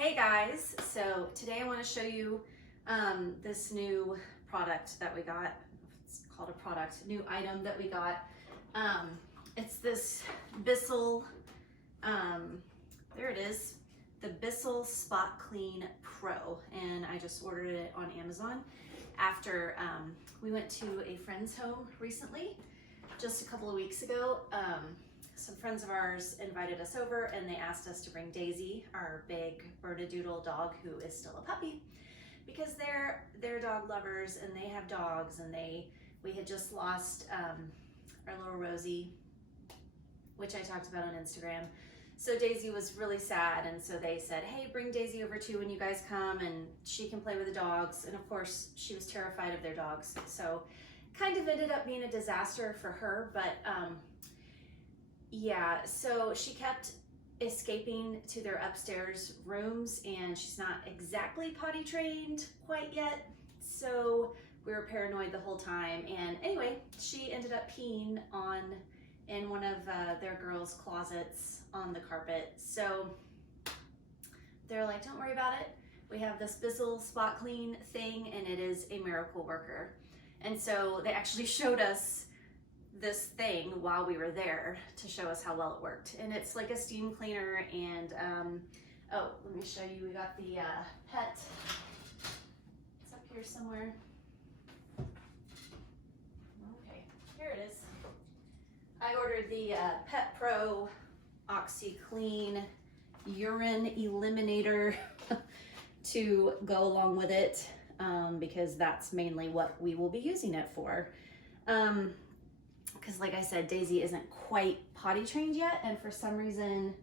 Hey guys, so today I want to show you this new product that we got. It's called a product, new item that we got. It's this Bissell, there it is, the Bissell Spot Clean Pro, and I just ordered it on Amazon after we went to a friend's home recently, just a couple of weeks ago. Some friends of ours invited us over and they asked us to bring Daisy, our big Bernedoodle dog who is still a puppy, because they're dog lovers and they have dogs, and we had just lost our little Rosie, which I talked about on Instagram. So Daisy was really sad, and so they said, hey, bring Daisy over too when you guys come and she can play with the dogs. And of course she was terrified of their dogs, so kind of ended up being a disaster for her. But yeah, so she kept escaping to their upstairs rooms, and she's not exactly potty trained quite yet, so we were paranoid the whole time. And anyway, she ended up peeing in one of their girls' closets on the carpet. So they're like, don't worry about it. We have this Bissell Spot Clean thing, and it is a miracle worker. And so they actually showed us this thing while we were there to show us how well it worked. And it's like a steam cleaner, and oh, let me show you. We got the pet. It's up here somewhere. Okay, here it is. I ordered the Pet Pro OxiClean urine eliminator to go along with it, because that's mainly what we will be using it for. Because like I said, Daisy isn't quite potty trained yet, and for some reason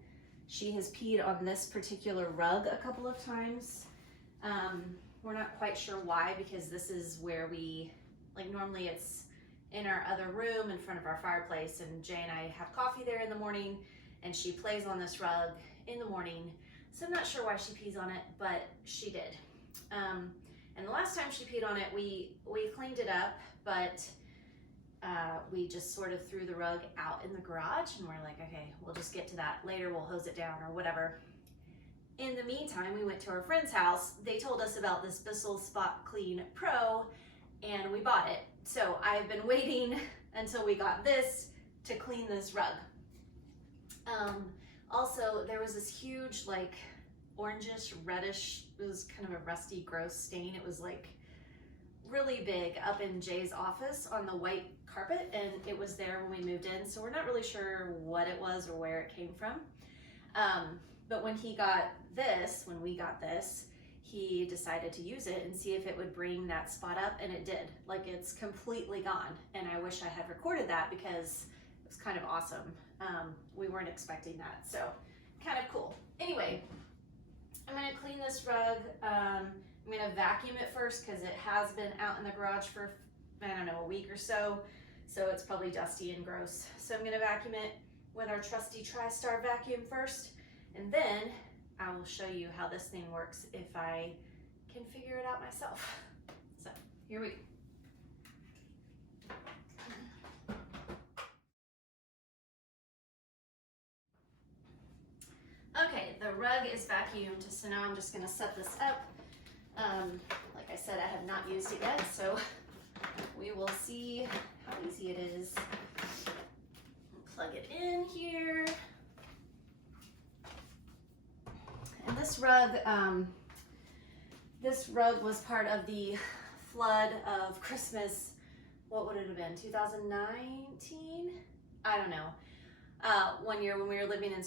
she has peed on this particular rug a couple of times. We're not quite sure why, because this is where we, like, normally it's in our other room in front of our fireplace, and Jay and I have coffee there in the morning, and she plays on this rug in the morning. So I'm not sure why she pees on it, but she did. And the last time she peed on it, we cleaned it up, but we just sort of threw the rug out in the garage, and we're like, okay, we'll just get to that later, we'll hose it down or whatever. In the meantime, we went to our friend's house. They told us about this Bissell Spot Clean Pro, and we bought it. So I've been waiting until we got this to clean this rug. Also, there was this huge, like, orangish, reddish, it was kind of a rusty, gross stain. It was like really big up in Jay's office on the white carpet, and it was there when we moved in, so we're not really sure what it was or where it came from. But when we got this, he decided to use it and see if it would bring that spot up, and it did. Like, it's completely gone, and I wish I had recorded that because it was kind of awesome. We weren't expecting that, so kind of cool. Anyway, I'm gonna clean this rug. I'm gonna vacuum it first because it has been out in the garage for, I don't know, a week or so. So it's probably dusty and gross. So I'm gonna vacuum it with our trusty TriStar vacuum first, and then I will show you how this thing works if I can figure it out myself. So here we go. Okay, the rug is vacuumed, so now I'm just gonna set this up. Like I said, I have not used it yet, so we will see how easy it is. Plug it in here. And this rug was part of the flood of Christmas. What would it have been, 2019? I don't know. One year when we were living in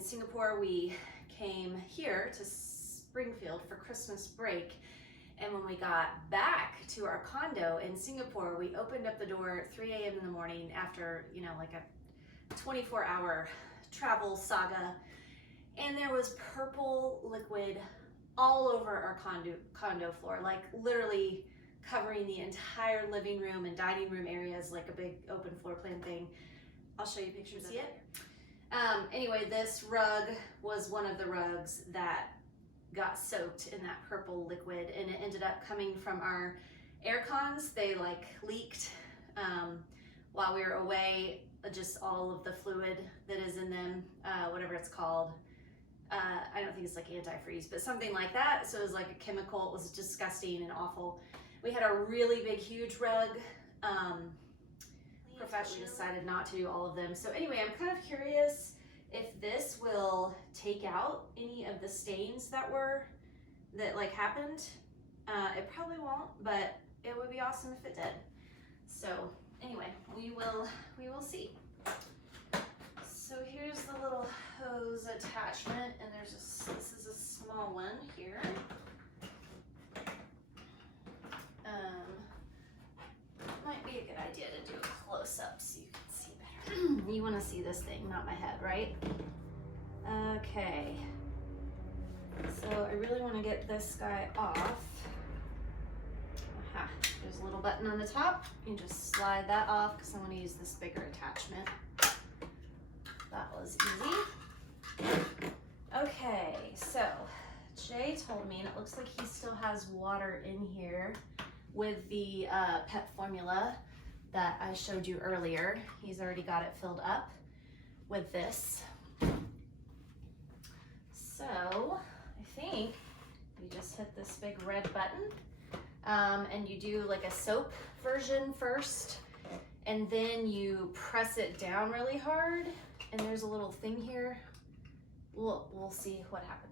Singapore, we came here to Springfield for Christmas break, and when we got back to our condo in Singapore, we opened up the door at 3 a.m. in the morning after, you know, like a 24-hour travel saga, and there was purple liquid all over our condo floor, like literally covering the entire living room and dining room areas, like a big open floor plan thing. I'll show you pictures of it. Anyway, this rug was one of the rugs that got soaked in that purple liquid, and it ended up coming from our air cons. They like leaked while we were away, just all of the fluid that is in them, whatever it's called, I don't think it's like antifreeze, but something like that. So it was like a chemical. It was disgusting and awful. We had a really big, huge rug. We decided not to do all of them. So anyway, I'm kind of curious if this will take out any of the stains that like happened. It probably won't, but it would be awesome if it did. So anyway, we will see. So here's the little hose attachment, and this is a small one here. Might be a good idea to do a close-up so you can see better. You want to see this thing, not my head, right? Okay. So I really want to get this guy off. Aha, there's a little button on the top. You just slide that off because I want to use this bigger attachment. That was easy. Okay, so Jay told me, and it looks like he still has water in here with the pet formula that I showed you earlier. He's already got it filled up with this. So I think you just hit this big red button, and you do like a soap version first, and then you press it down really hard, and there's a little thing here. We'll see what happens.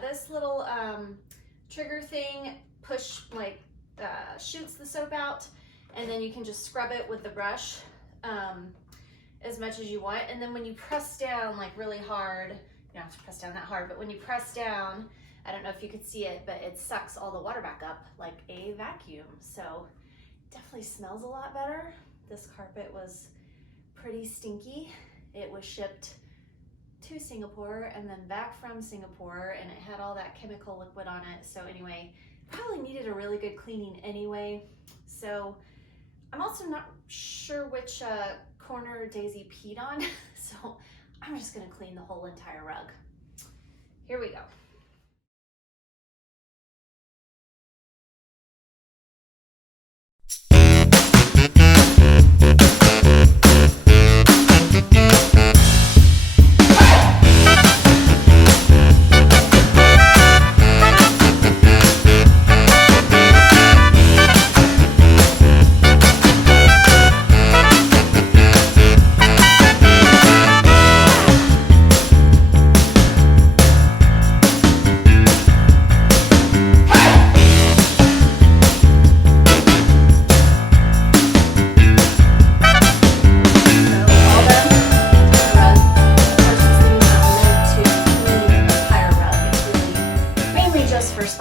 This little trigger thing shoots the soap out, and then you can just scrub it with the brush as much as you want. And then when you press down like really hard, you don't have to press down that hard, but when you press down, I don't know if you could see it, but it sucks all the water back up like a vacuum. So it definitely smells a lot better. This carpet was pretty stinky. It was shipped to Singapore and then back from Singapore, and it had all that chemical liquid on it. So anyway, probably needed a really good cleaning anyway. So I'm also not sure which corner Daisy peed on, so I'm just gonna clean the whole entire rug. Here we go.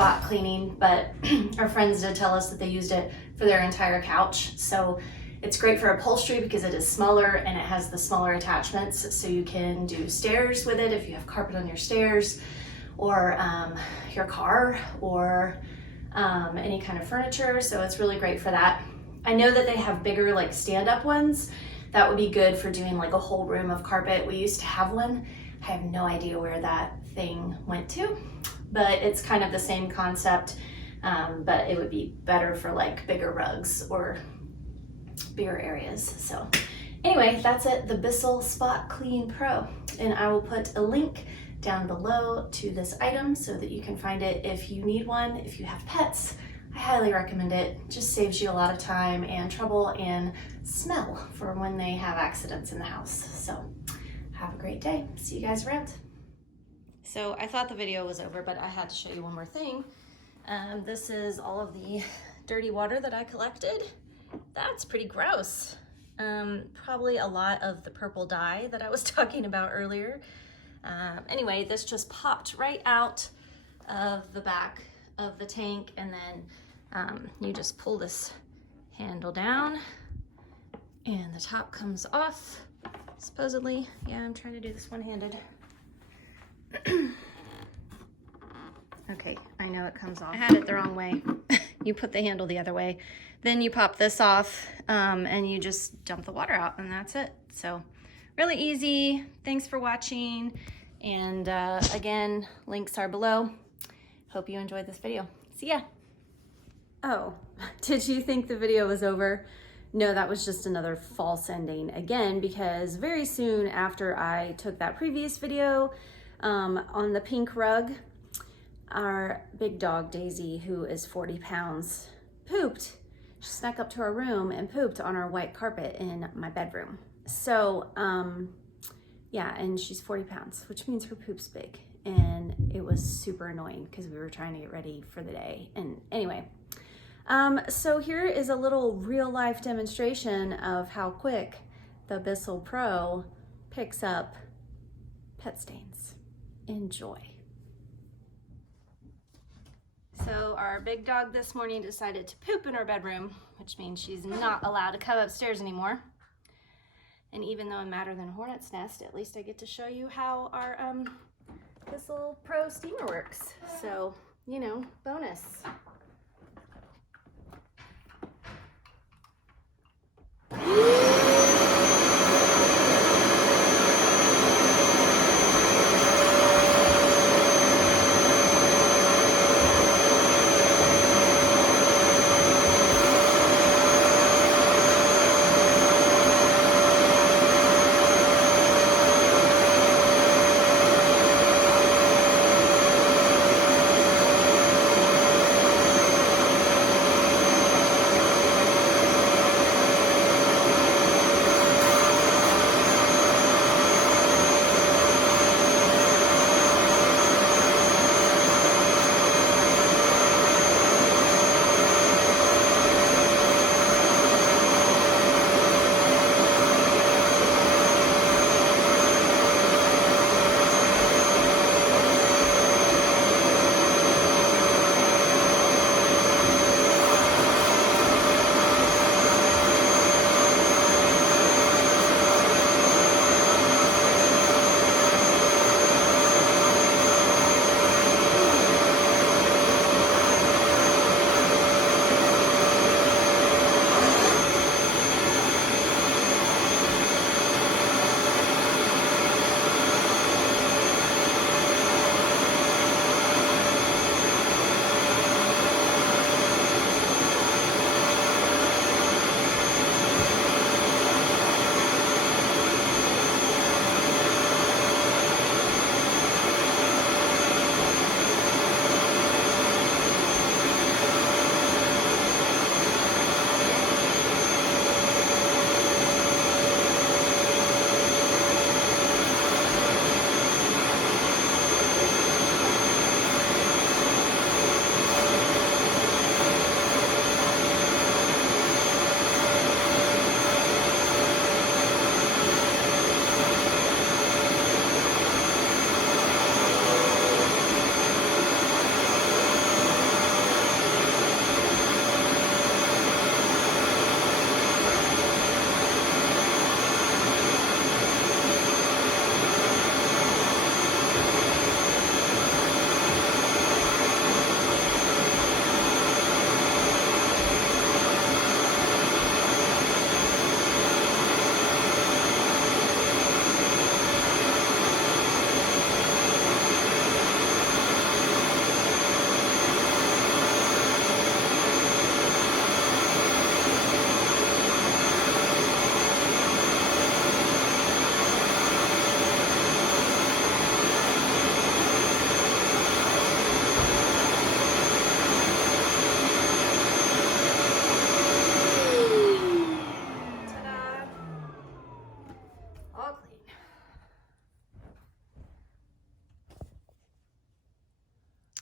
spot cleaning, but our friends did tell us that they used it for their entire couch. So it's great for upholstery because it is smaller and it has the smaller attachments, so you can do stairs with it if you have carpet on your stairs, or your car, or any kind of furniture. So it's really great for that. I know that they have bigger like stand-up ones that would be good for doing like a whole room of carpet. We used to have one. I have no idea where that thing went to, but it's kind of the same concept, but it would be better for like bigger rugs or bigger areas. So anyway, that's it, the Bissell Spot Clean Pro, and I will put a link down below to this item so that you can find it if you need one. If you have pets, I highly recommend it. Just saves you a lot of time and trouble and smell for when they have accidents in the house. So have a great day. See you guys around. So I thought the video was over, but I had to show you one more thing. This is all of the dirty water that I collected. That's pretty gross. Probably a lot of the purple dye that I was talking about earlier. Anyway, this just popped right out of the back of the tank, and then you just pull this handle down and the top comes off, supposedly. Yeah, I'm trying to do this one-handed. Okay, I know it comes off. I had it the wrong way. You put the handle the other way, then you pop this off, and you just dump the water out, and that's it. So really easy. Thanks for watching, and again, links are below. Hope you enjoyed this video. See ya. Oh, did you think the video was over? No, that was just another false ending again, because very soon after I took that previous video on the pink rug, our big dog Daisy, who is 40 pounds, pooped. She snuck up to our room and pooped on our white carpet in my bedroom. So yeah, and she's 40 pounds, which means her poop's big. And it was super annoying because we were trying to get ready for the day. And anyway, so here is a little real life demonstration of how quick the Bissell Pro picks up pet stains. Enjoy. So our big dog this morning decided to poop in our bedroom, which means she's not allowed to come upstairs anymore. And even though I'm madder than a hornet's nest, at least I get to show you how our Bissell Pro steamer works. So, you know, bonus.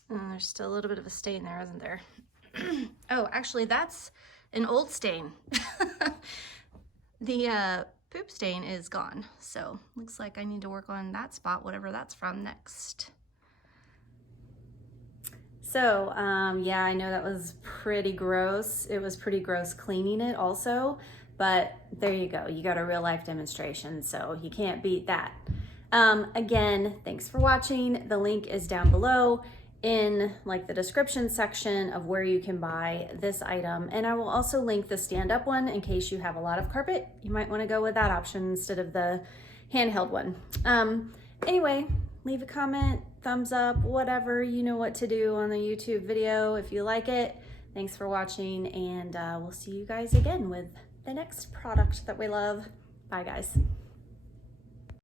And there's still a little bit of a stain there, isn't there? Oh, actually that's an old stain. The poop stain is gone. So looks like I need to work on that spot, whatever that's from, next. So yeah, I know that was pretty gross. It was pretty gross cleaning it also, but there you go. You got a real life demonstration, so you can't beat that. Again, thanks for watching. The link is down below in like the description section of where you can buy this item. And I will also link the stand-up one in case you have a lot of carpet. You might want to go with that option instead of the handheld one. Anyway, leave a comment, thumbs up, whatever, you know what to do on the YouTube video if you like it. Thanks for watching, and we'll see you guys again with the next product that we love. Bye guys.